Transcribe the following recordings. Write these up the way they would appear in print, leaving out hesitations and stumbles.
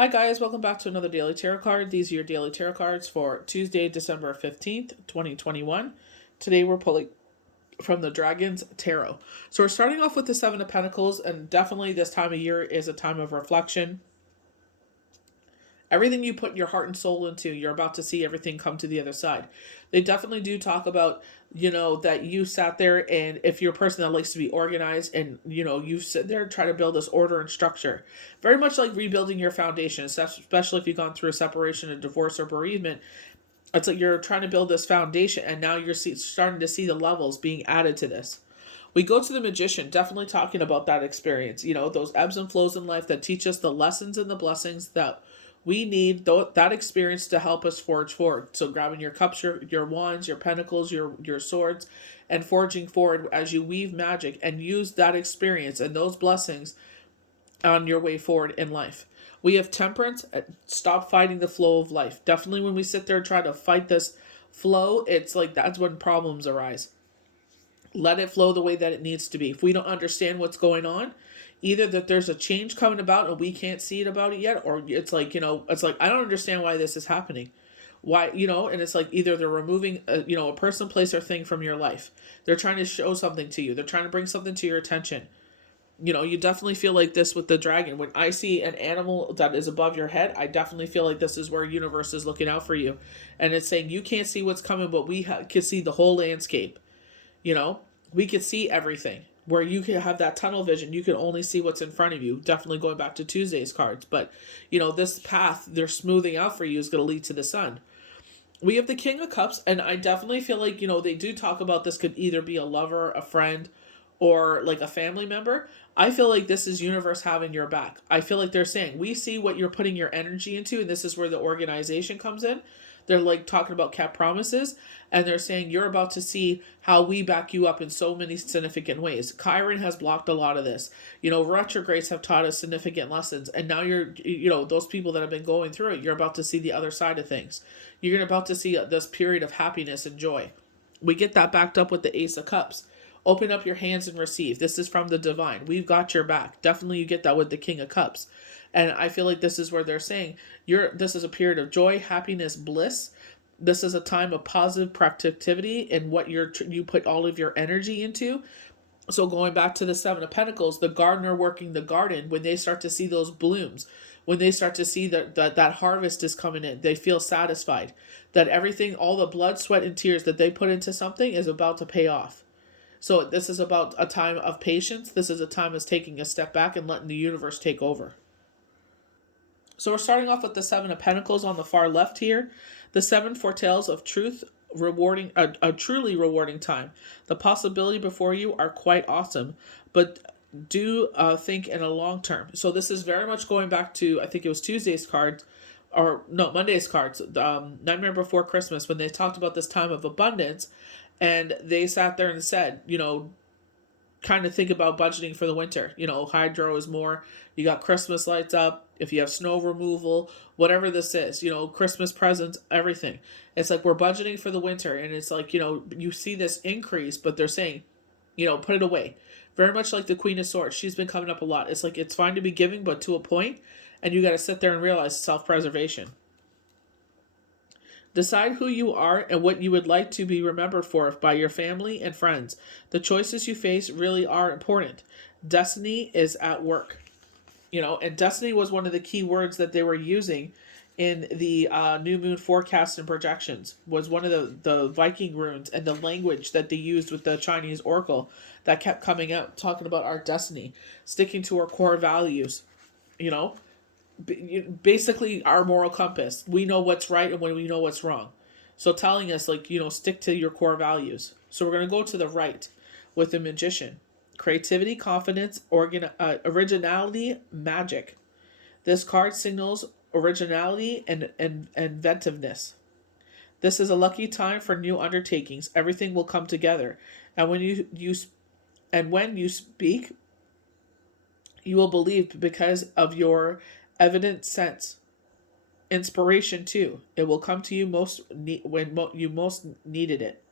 Hi guys, welcome back to another Daily Tarot card. These are your Daily Tarot cards for Tuesday, December 15th, 2021. Today we're pulling from the Dragon's Tarot. So we're starting off with the Seven of Pentacles, and definitely this time of year is a time of reflection. Everything you put your heart and soul into, you're about to see everything come to the other side. They definitely do talk about, that you sat there, and if you're a person that likes to be organized and, you sit there and try to build this order and structure. Very much like rebuilding your foundation, especially if you've gone through a separation, a divorce, or bereavement. It's like you're trying to build this foundation, and now you're starting to see the levels being added to this. We go to the Magician, definitely talking about that experience, those ebbs and flows in life that teach us the lessons and the blessings that we need that experience to help us forge forward. So grabbing your cups, your wands, your pentacles, your swords, and forging forward as you weave magic and use that experience and those blessings on your way forward in life. We have Temperance. Stop fighting the flow of life. Definitely when we sit there and try to fight this flow, it's like that's when problems arise. Let it flow the way that it needs to be. If we don't understand what's going on, either that there's a change coming about and we can't see it about it yet, or it's like, I don't understand why this is happening. Why, and it's like either they're removing a person, place, or thing from your life. They're trying to show something to you. They're trying to bring something to your attention. You definitely feel like this with the dragon. When I see an animal that is above your head, I definitely feel like this is where universe is looking out for you. And it's saying you can't see what's coming, but we can see the whole landscape. We could see everything. Where you can have that tunnel vision, you can only see what's in front of you. Definitely going back to Tuesday's cards. But, this path they're smoothing out for you is going to lead to the sun. We have the King of Cups, and I definitely feel like, they do talk about this could either be a lover, a friend, or like a family member. I feel like this is universe having your back. I feel like they're saying, we see what you're putting your energy into, and this is where the organization comes in. They're like talking about kept promises, and they're saying you're about to see how we back you up in so many significant ways. Chiron has blocked a lot of this. Retrogrades have taught us significant lessons, and now those people that have been going through it, you're about to see the other side of things. You're about to see this period of happiness and joy. We get that backed up with the Ace of Cups. Open up your hands and receive. This is from the divine. We've got your back. Definitely you get that with the King of Cups. And I feel like this is where they're saying this is a period of joy, happiness, bliss. This is a time of positive productivity in what you put all of your energy into. So going back to the Seven of Pentacles, the gardener working the garden, when they start to see those blooms, when they start to see that harvest is coming in, they feel satisfied that everything, all the blood, sweat, and tears that they put into something is about to pay off. So this is about a time of patience. This is a time of taking a step back and letting the universe take over. So we're starting off with the Seven of Pentacles on the far left here. The seven foretells of truth, rewarding a truly rewarding time. The possibility before you are quite awesome, but do think in a long term. So this is very much going back to, I think it was Tuesday's cards, or no, Monday's cards, Nightmare Before Christmas, when they talked about this time of abundance, and they sat there and said, kind of think about budgeting for the winter. Hydro is more, you got Christmas lights up, if you have snow removal, whatever this is, Christmas presents, everything. It's like we're budgeting for the winter, and it's like, you see this increase, but they're saying, put it away. Very much like the Queen of Swords. She's been coming up a lot. It's like it's fine to be giving, but to a point, and you got to sit there and realize self-preservation. Decide who you are and what you would like to be remembered for by your family and friends. The choices you face really are important. Destiny is at work. And destiny was one of the key words that they were using in the new moon forecast and projections, was one of the Viking runes and the language that they used with the Chinese oracle that kept coming out, talking about our destiny, sticking to our core values, basically our moral compass. We know what's right and when we know what's wrong. So telling us, stick to your core values. So we're going to go to the right with the Magician. Creativity, confidence, originality, magic. This card signals originality and inventiveness. This is a lucky time for new undertakings. Everything will come together. And when you speak, you will believe because of your evident sense. Inspiration too. It will come to you when you most needed it,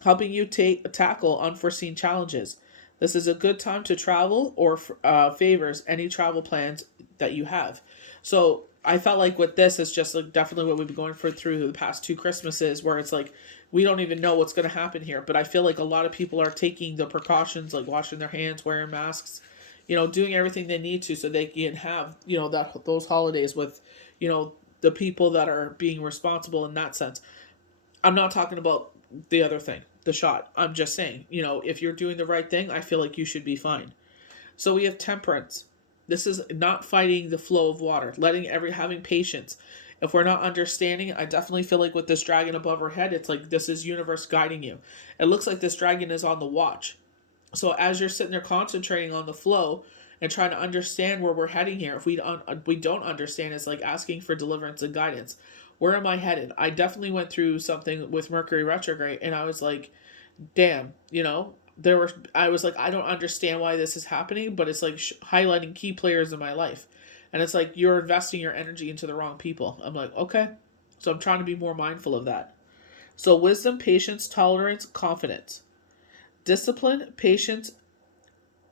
helping you tackle unforeseen challenges. This is a good time to travel or favors any travel plans that you have. So I felt like with this is just like definitely what we've been going through the past two Christmases, where it's like we don't even know what's going to happen here. But I feel like a lot of people are taking the precautions, like washing their hands, wearing masks, doing everything they need to so they can have that those holidays with the people that are being responsible in that sense. I'm not talking about the other thing, the shot. I'm just saying, if you're doing the right thing, I feel like you should be fine. So we have temperance. This is not fighting the flow of water, having patience. If we're not understanding, I definitely feel like with this dragon above our head, it's like this is universe guiding you. It looks like this dragon is on the watch. So as you're sitting there concentrating on the flow and trying to understand where we're heading here, if we don't understand, it's like asking for deliverance and guidance. Where am I headed? I definitely went through something with Mercury retrograde, and I was like, damn, I was like, I don't understand why this is happening, but it's like highlighting key players in my life. And it's like you're investing your energy into the wrong people. I'm like, okay. So I'm trying to be more mindful of that. So wisdom, patience, tolerance, confidence. Discipline, patience,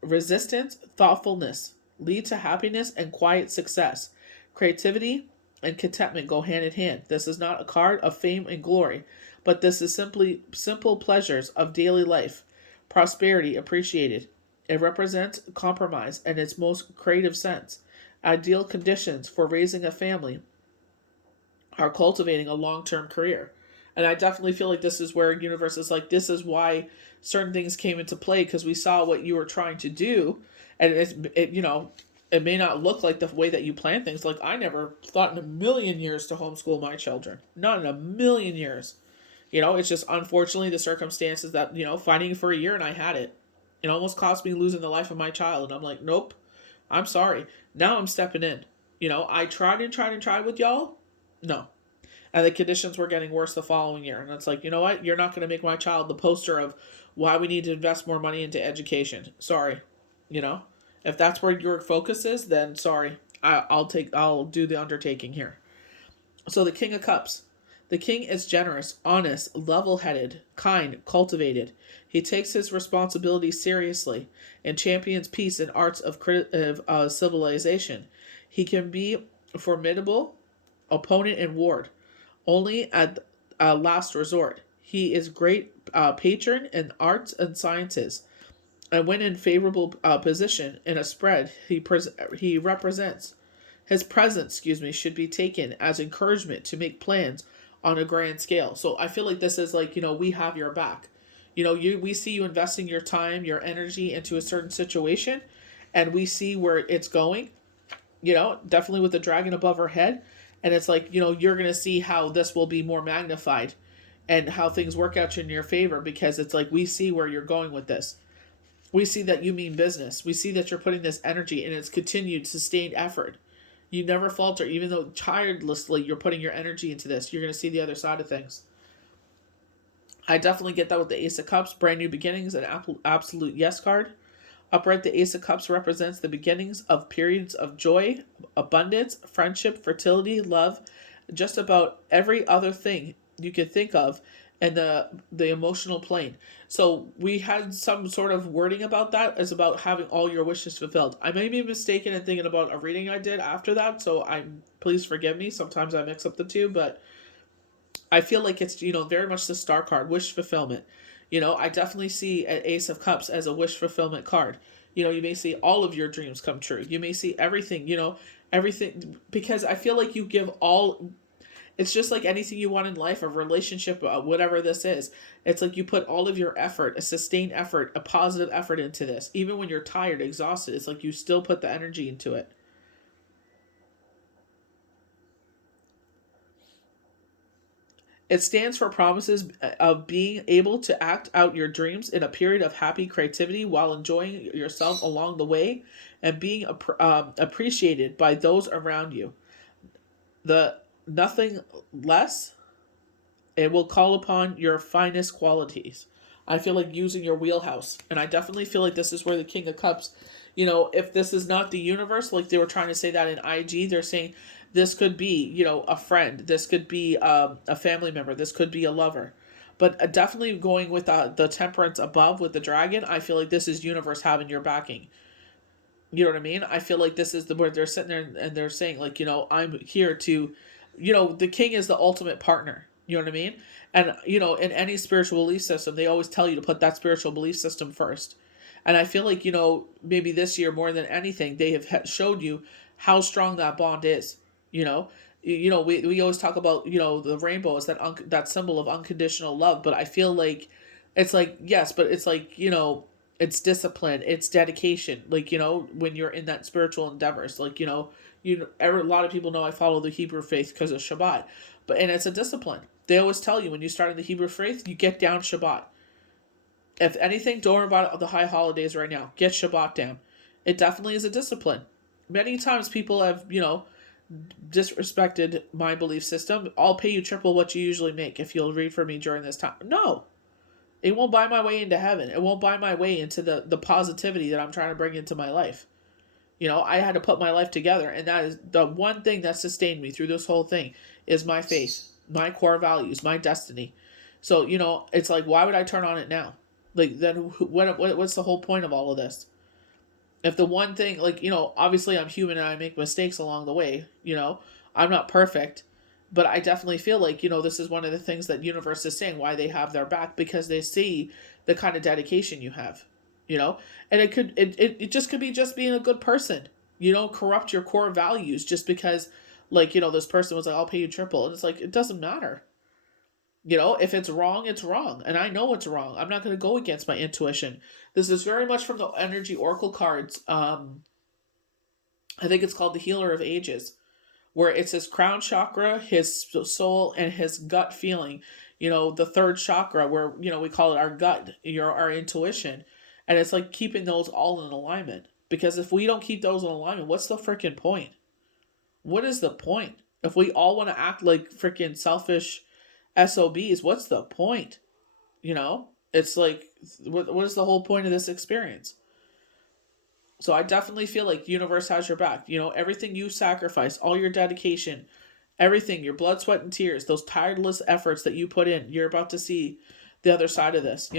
resistance, thoughtfulness lead to happiness and quiet success. Creativity and contentment go hand in hand. This is not a card of fame and glory, but this is simply simple pleasures of daily life. Prosperity appreciated. It represents compromise in its most creative sense. Ideal conditions for raising a family are cultivating a long-term career. And I definitely feel like this is where universe is like, this is why certain things came into play, because we saw what you were trying to do, and it may not look like the way that you plan things. Like, I never thought in a million years to homeschool my children. Not in a million years. It's just unfortunately the circumstances that, fighting for a year and I had it. It almost cost me losing the life of my child. And I'm like, nope, I'm sorry. Now I'm stepping in. I tried and tried and tried with y'all. No. And the conditions were getting worse the following year. And it's like, you know what? You're not going to make my child the poster of why we need to invest more money into education. Sorry. If that's where your focus is, then sorry. I'll do the undertaking here. So the King of Cups. The king is generous, honest, level-headed, kind, cultivated. He takes his responsibility seriously and champions peace and arts of civilization. He can be a formidable opponent in war, only at last resort. He is great patron in arts and sciences, and when in favorable position in a spread, he represents. His presence, should be taken as encouragement to make plans on a grand scale. So I feel like this is like, we have your back. We see you investing your time, your energy into a certain situation, and we see where it's going, definitely with the dragon above her head. And it's like, you're going to see how this will be more magnified and how things work out in your favor, because it's like we see where you're going with this. We see that you mean business. We see that you're putting this energy and it's continued, sustained effort. You never falter, even though tirelessly you're putting your energy into this. You're going to see the other side of things. I definitely get that with the Ace of Cups, brand new beginnings, an absolute yes card. Upright, the Ace of Cups represents the beginnings of periods of joy, abundance, friendship, fertility, love, just about every other thing you can think of, and the emotional plane. So we had some sort of wording about that as about having all your wishes fulfilled. I may be mistaken in thinking about a reading I did after that, so please forgive me. Sometimes I mix up the two, but I feel like it's, very much the star card, wish fulfillment. I definitely see an Ace of Cups as a wish fulfillment card. You may see all of your dreams come true. You may see everything, everything, because I feel like you give all. It's just like anything you want in life, a relationship, whatever this is. It's like you put all of your effort, a sustained effort, a positive effort into this. Even when you're tired, exhausted, it's like you still put the energy into it. It stands for promises of being able to act out your dreams in a period of happy creativity while enjoying yourself along the way and being appreciated by those around you. The nothing less, it will call upon your finest qualities. I feel like using your wheelhouse. And I definitely feel like this is where the King of Cups, if this is not the universe, like they were trying to say that in IG, they're saying this could be, a friend. This could be a family member. This could be a lover. But definitely going with the temperance above with the dragon, I feel like this is universe having your backing. You know what I mean? I feel like this is the where they're sitting there and they're saying, like, I'm here to, the king is the ultimate partner. You know what I mean? And, in any spiritual belief system, they always tell you to put that spiritual belief system first. And I feel like, maybe this year more than anything, they have showed you how strong that bond is. You know, we always talk about, the rainbow is that symbol of unconditional love, but I feel like it's like, yes, but it's like, it's discipline, it's dedication, like, when you're in that spiritual endeavors, like, a lot of people know I follow the Hebrew faith because of Shabbat, and it's a discipline. They always tell you when you start in the Hebrew faith, you get down Shabbat. If anything, don't worry about the high holidays right now, get Shabbat down. It definitely is a discipline. Many times people have, disrespected my belief system. I'll pay you triple what you usually make if you'll read for me during this time. No, it won't buy my way into heaven. It won't buy my way into the positivity that I'm trying to bring into my life. I had to put my life together, and that is the one thing that sustained me through this whole thing is my faith, my core values, my destiny. So, it's like, why would I turn on it now? Like, then what's the whole point of all of this? If the one thing, like, obviously I'm human and I make mistakes along the way, I'm not perfect, but I definitely feel like, this is one of the things that universe is saying why they have their back, because they see the kind of dedication you have, and it just could be just being a good person. Corrupt your core values just because, like, this person was like, I'll pay you triple, and it's like, it doesn't matter. If it's wrong, it's wrong. And I know it's wrong. I'm not going to go against my intuition. This is very much from the energy oracle cards. I think it's called the Healer of Ages, where it's his crown chakra, his soul, and his gut feeling. The third chakra, where, we call it our gut, our intuition. And it's like keeping those all in alignment. Because if we don't keep those in alignment, what's the freaking point? What is the point? If we all want to act like freaking selfish SOBs, what's the point? It's like, what is the whole point of this experience? So I definitely feel like the universe has your back. Everything you sacrifice, all your dedication, everything, your blood, sweat, and tears, those tireless efforts that you put in, you're about to see the other side of this.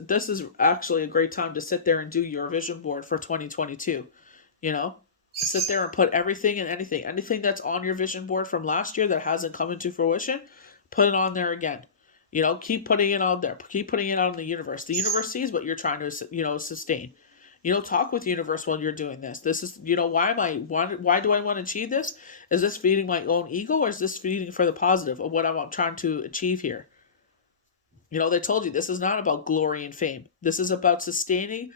This is actually a great time to sit there and do your vision board for 2022. Sit there and put everything and anything that's on your vision board from last year that hasn't come into fruition, put it on there again. Keep putting it out there. Keep putting it out in the universe. The universe sees what you're trying to, sustain. Talk with the universe while you're doing this. This is, why do I want to achieve this? Is this feeding my own ego, or is this feeding for the positive of what I'm trying to achieve here? They told you this is not about glory and fame. This is about sustaining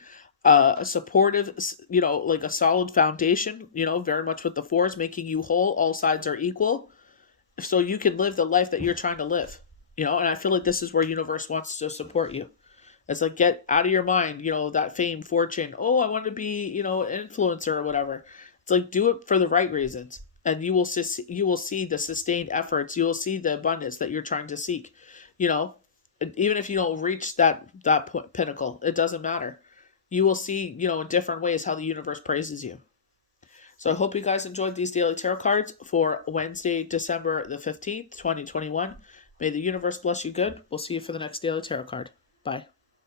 a supportive, like a solid foundation, very much with the fours, making you whole. All sides are equal. So you can live the life that you're trying to live, and I feel like this is where universe wants to support you. It's like, get out of your mind, that fame, fortune. Oh, I want to be, an influencer or whatever. It's like, do it for the right reasons, and you will see the sustained efforts. You will see the abundance that you're trying to seek. Even if you don't reach that pinnacle, it doesn't matter. You will see, in different ways how the universe praises you. So I hope you guys enjoyed these daily tarot cards for Wednesday, December the 15th, 2021. May the universe bless you good. We'll see you for the next daily tarot card. Bye.